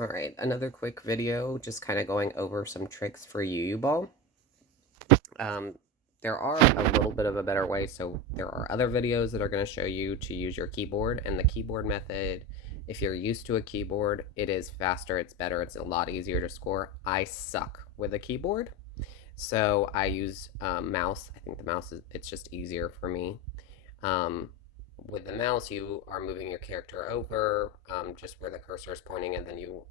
Alright, another quick video, just kind of going over some tricks for UU Ball. There are a little bit of a better way, so there are other videos that are going to show you to use your keyboard, and the keyboard method, if you're used to a keyboard, it is faster, it's better, it's a lot easier to score. I suck with a keyboard, so I use mouse. I think the mouse it's just easier for me. With the mouse, you are moving your character over just where the cursor is pointing, and then you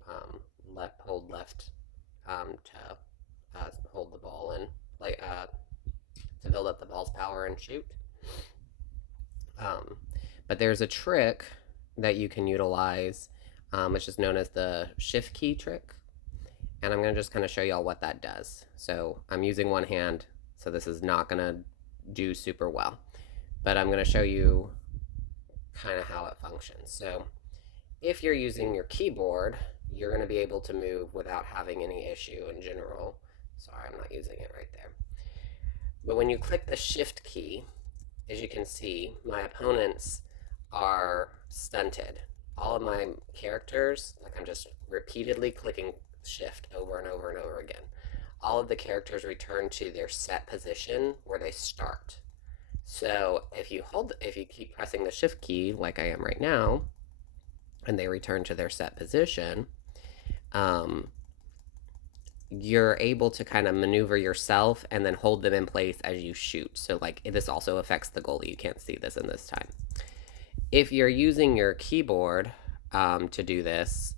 hold left to hold the ball in, like to build up the ball's power and shoot. But there's a trick that you can utilize, which is known as the shift key trick, and I'm going to just kind of show y'all what that does. So I'm using one hand, so this is not going to do super well, but I'm going to show you kind of how it functions. So if you're using your keyboard, you're going to be able to move without having any issue in general. Sorry, I'm not using it right there. But when you click the shift key, as you can see, my opponents are stunted. All of my characters, like I'm just repeatedly clicking shift over and over and over again. All of the characters return to their set position where they start. So if you keep pressing the shift key like I am right now, and they return to their set position, you're able to kind of maneuver yourself and then hold them in place as you shoot. So like this also affects the goalie. You can't see this in this time. If you're using your keyboard to do this,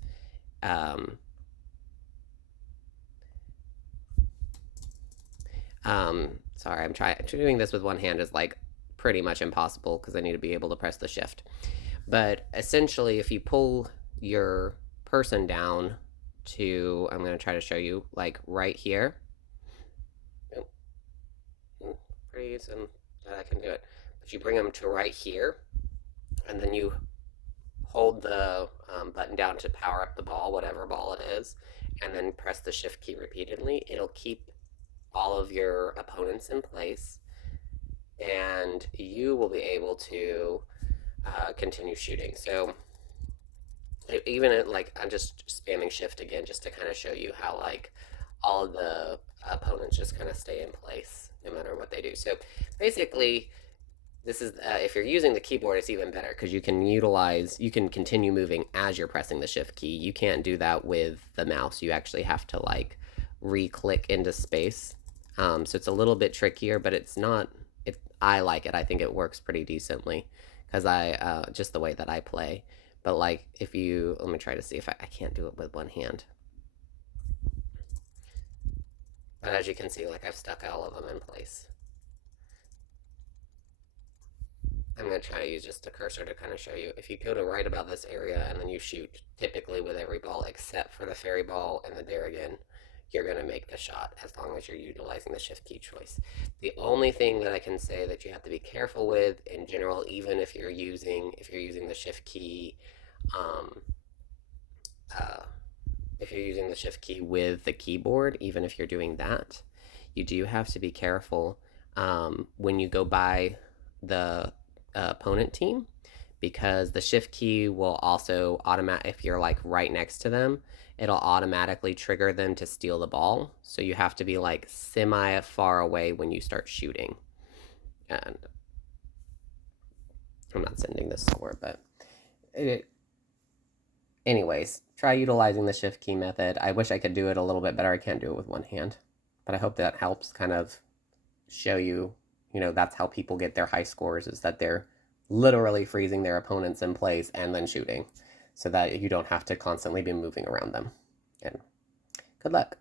sorry, I'm doing this with one hand is like pretty much impossible because I need to be able to press the shift. But essentially, if you pull your person down to, I'm going to try to show you, like right here. Pretty easy that I can do it. But you bring them to right here, and then you hold the button down to power up the ball, whatever ball it is, and then press the shift key repeatedly. It'll keep all of your opponents in place, and you will be able to continue shooting. So even at, like, I'm just spamming shift again just to kind of show you how like all of the opponents just kind of stay in place no matter what they do. So basically, this is if you're using the keyboard, it's even better because you can continue moving as you're pressing the shift key. You can't do that with the mouse. You actually have to like re-click into space. So it's a little bit trickier, but it's not. I like it. I think it works pretty decently because I just the way that I play. But like if you, let me try to see if I can't do it with one hand. But as you can see, like I've stuck all of them in place. I'm going to try to use just a cursor to kind of show you. If you go to right about this area and then you shoot typically with every ball except for the fairy ball and the Darrigan, you're going to make the shot as long as you're utilizing the shift key choice. The only thing that I can say that you have to be careful with in general, even if you're using the shift key, if you're using the shift key with the keyboard, even if you're doing that, you do have to be careful when you go by the opponent team, because the shift key will also if you're like right next to them, it'll automatically trigger them to steal the ball. So you have to be like semi far away when you start shooting. And I'm not sending this somewhere, but anyways, try utilizing the shift key method. I wish I could do it a little bit better. I can't do it with one hand, but I hope that helps kind of show you, that's how people get their high scores, is that they're literally freezing their opponents in place and then shooting so that you don't have to constantly be moving around them. And good luck.